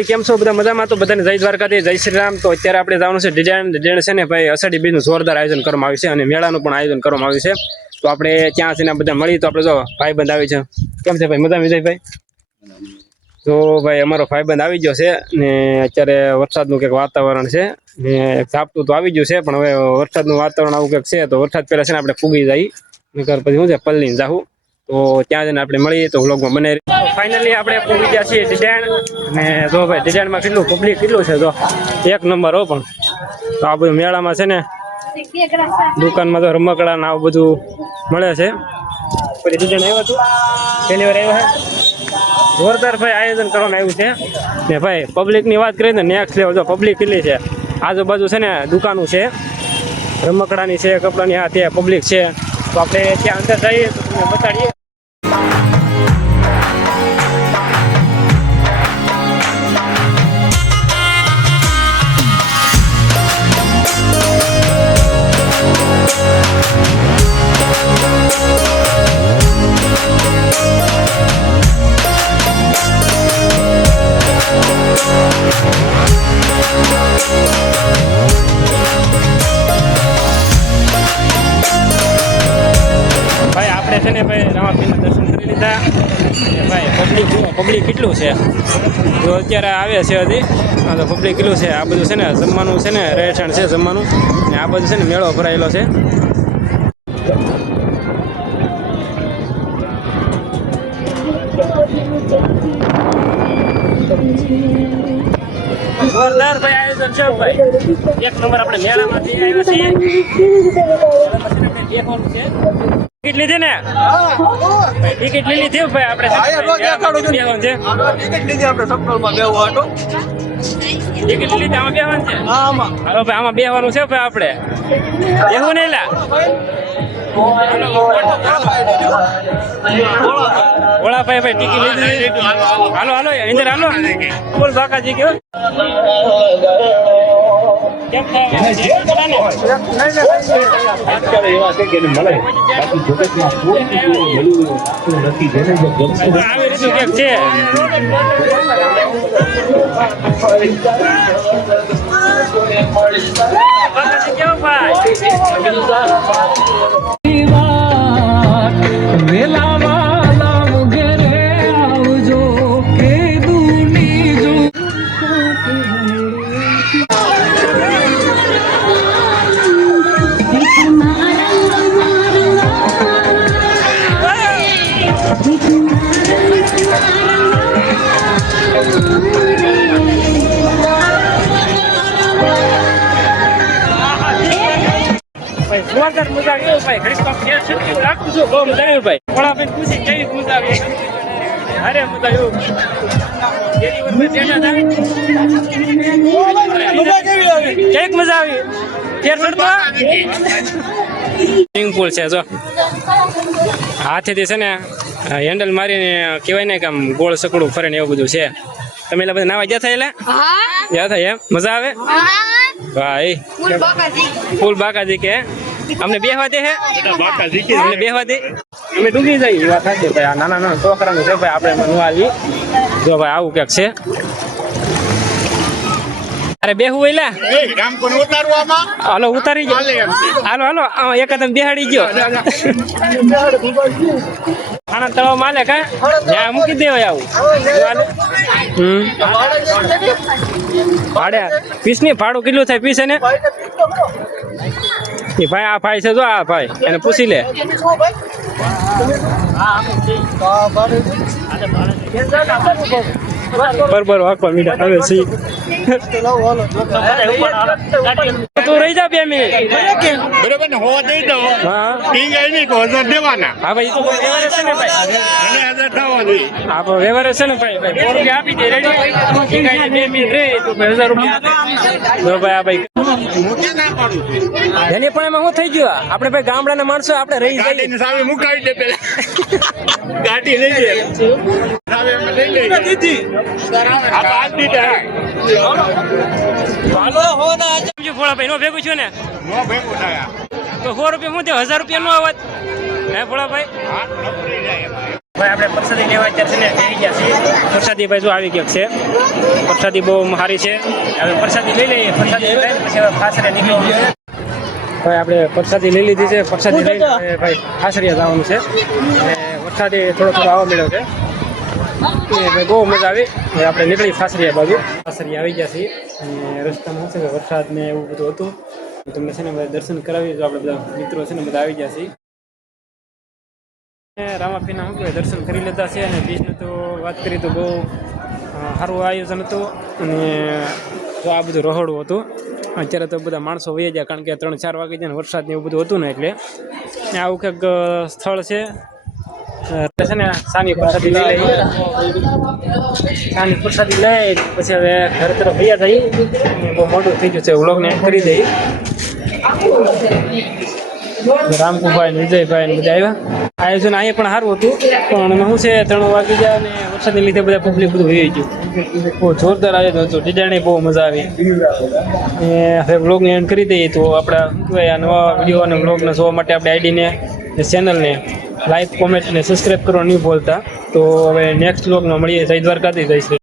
Finally કેમ છો બધા મજામાં? તો બધાને જય દ્વારકાથી જય શ્રી રામ. તો અત્યારે આપણે જવાનું છે ડિઝાઇન છે ને ભાઈ, અષાઢી બીજનું જોરદાર આયોજન કરવામાં આવ્યું છે અને મેળાનું પણ આયોજન કરવામાં આવ્યું છે. તો આપણે ત્યાં છે ને બધા મળી. તો આપણે જો ભાઈબંધ આવી છે. કેમ છે ભાઈ? મજા વિજયભાઈ? તો ભાઈ અમારો ભાઈબંધ આવી ગયો છે ને અત્યારે વરસાદનું કંઈક વાતાવરણ છે ને ઝાપટું તો આવી ગયું છે, પણ હવે વરસાદનું વાતાવરણ આવું કંઈક છે તો વરસાદ પહેલા છે ને આપણે ફૂગી જઈએ, નકર પછી શું છે પલ્લીને જાવું. તો ત્યાં જઈને આપણે મળીએ તો વ્લોગમાં બને. ફાઇનલી આપણે પહોંચી ગયા છીએ ડિઝાઇન ને જો ભાઈ ડિઝાઇનમાં કેટલું પબ્લિક કેટલું છે, જો એક નંબર હો. પણ તો આ બધું મેળામાં છે ને દુકાનમાં તો રમકડા ને આવું બધું મળે છે. પછી ડિઝાઇન આવ્યો હતું પહેલી વાર આવ્યો છે. જોરદાર ભાઈ આયોજન કરવાનું આવ્યું છે ને ભાઈ પબ્લિકની વાત કરીએ ને નેક્સ્ટ લેવલ. જો પબ્લિક કેટલી છે, આજુબાજુ છે ને દુકાનો છે, રમકડાની છે, કપડાની, હા ત્યાં પબ્લિક છે. તો આપણે ત્યાં અંદર જઈએ તો તમને બતાડીએ. ભાઈ આપણે છે ને ભાઈ રામાપીરના દર્શન કરી લીધા ને ભાઈ પબ્લિક કેટલું છે જો અત્યારે આવે છે હજી. હા તો પબ્લિક કેટલું છે. આ બધું છે ને જમવાનું છે ને રહેઠાણ છે જમવાનું ને આ બધું છે ને મેળો ભરાયેલો છે. જોરદાર ભાઈ આયોજન છે ભાઈ, એક નંબર. આપણે મેળામાંથી આવ્યા છીએ. ટિકિટ લીધી ને? ટિકિટ લીધી ભાઈ આપણે ટિકિટ લીધી. આમાં બેવાનું છે. હાલો ભાઈ આમાં બેવાનું છે ભાઈ આપણે. એવું નહીં લા ઓળા ભાઈ ભાઈ ટિકિટ લીધી. હાલો હાલો અંદર હાલો. બોલ બાકાજી કયો કેમ મજા આવી ભાઈ? ઘડી રાખું છું. બહુ મજા આવી ભાઈ. થોડા ભાઈ ખુશી કેવી મજા આવી? અરે મજા આવ્યું. કેક મજા આવી? સ્વિમિંગ પુલ છે જો હાથેથી છે ને હેન્ડલ મારીને કહેવાય ને કે આમ ગોળ સકડું ફરે ને એવું બધું છે. તમે એટલે બધા નાવા ગયા થાય? એટલે ગયા થાય એમ? મજા આવે ભાઈ? ફૂલ બાકાજી કે અમને બેહવા દે હે? અમને બેહવા દે? અમે ડૂબી જઈએ વાત સાચી ભાઈ. આ નાના નાના છોકરાનું છે ભાઈ, આપણે મનવાલી. જો ભાઈ આવું ક્યાંક છે. અરે બેહવું એલા હાલો ઉતારી ગયો. હાલો હાલો એકાદમ બેહાડી ગયો. ખાણા તળાવ માલે કા ત્યાં મૂકી દેવાય આવું. ભાડે પીસ ની ભાડું કેટલું થાય પીસ? ને એ ભાઈ આ ભાઈ છે જો આ ભાઈ, એને પૂછી લે. બરોબર વાકવા મીઠા હવે સી તું રહી જા 2 મિનિટ બરોબર ને? હોવા દઈ દો. હા ઠીક છે નહીં 1000 દેવાના. હા ભાઈ તો વ્યવહાર છે ને ભાઈ, અને 1000 થવા જોઈએ. હા ભાઈ વ્યવહાર છે ને ભાઈ. ભાઈ 100 રૂપિયા આપી દે રેડી. ઠીક છે 2 મિનિટ રે તો 1000 રૂપિયા જો ભાઈ. આ ભાઈ એની પણ એમાં શું થઈ ગયું? આપણે ભાઈ ગામડાના માણસો આપણે રહી જઈએ. સામે મુકાવી દે પેલા ગાડી લઈ લે. સામે લઈ લે દીદી. આ બાદ દીધા હાલો હો ના સમજો ફોડા ભાઈ નો ભેગું છું ને નો ભેગું થાય તો 100 રૂપિયા હું દે 1000 રૂપિયા નો આવત હે ફોડા ભાઈ. ભાઈ આપણે પ્રસાદી લેવા અત્યારે છે ને આવી ગયા છીએ. પ્રસાદી ભાઈ જો આવી ગયા છે. પ્રસાદી બહુ સારી છે. હવે પ્રસાદી લઈ લઈએ. પ્રસાદી લઈને પછી હવે ફાસરે નીકળવાનું છે. ભાઈ આપણે પ્રસાદી લઈ લીધી છે. પ્રસાદી લઈને હવે ભાઈ ફાસરિયા જવાનું છે. અને વરસાદી થોડો આવવા મળ્યો છે. ભાઈ બહુ મજા આવી. હવે આપણે નીકળી ફાસરિયા બાજુ. ફાસરિયા આવી ગયા છીએ. અને રસ્તામાં શું છે કે વરસાદ ને એવું બધું હતું. તમને છે ને બધા દર્શન કરાવીએ તો આપણે બધા મિત્રો છે ને બધા આવી ગયા છીએ. રામાપીના શું કહેવાય દર્શન કરી લેતા છે. અને બીજને તો વાત કરીએ તો બહુ સારું આયોજન હતું. અને જો આ બધું રહોડું હતું. અત્યારે તો બધા માણસો વહી ગયા કારણ કે 3-4 વાગે જાય ને વરસાદ ને એવું બધું હતું ને એટલે આવું કંઈક સ્થળ છે. છે ને સાની પ્રસાદી લઈ લઈએ. સાની પ્રસાદી લઈ પછી હવે ઘર તરફ ભૈયા થઈ. બહુ મોટું થઈ ગયું છે. વ્લોગને એડ કરી દઈએ. રામકુભાઈ ને વિજયભાઈ ને બધા આવ્યા. આયોજન અહીંયા પણ સારું હતું પણ શું છે 3 વાગી ગયા અને વરસાદને લીધે બધા પબ્લિક બધું વહી ગયું. બહુ જોરદાર આયોજન હતું. ડિઝાઇન બહુ મજા આવી. હવે વ્લોગને એન્ડ કરી દઈએ તો આપણા શું કહેવાય આ નવા વિડીયો અને વ્લોગને જોવા માટે આપણે આઈડીને ચેનલને લાઈક કોમેન્ટ અને સબસ્ક્રાઈબ કરવા નહીં ભૂલતા. તો હવે નેક્સ્ટ વ્લોગમાં મળીએ. જય દ્વારકાથી જય શ્રી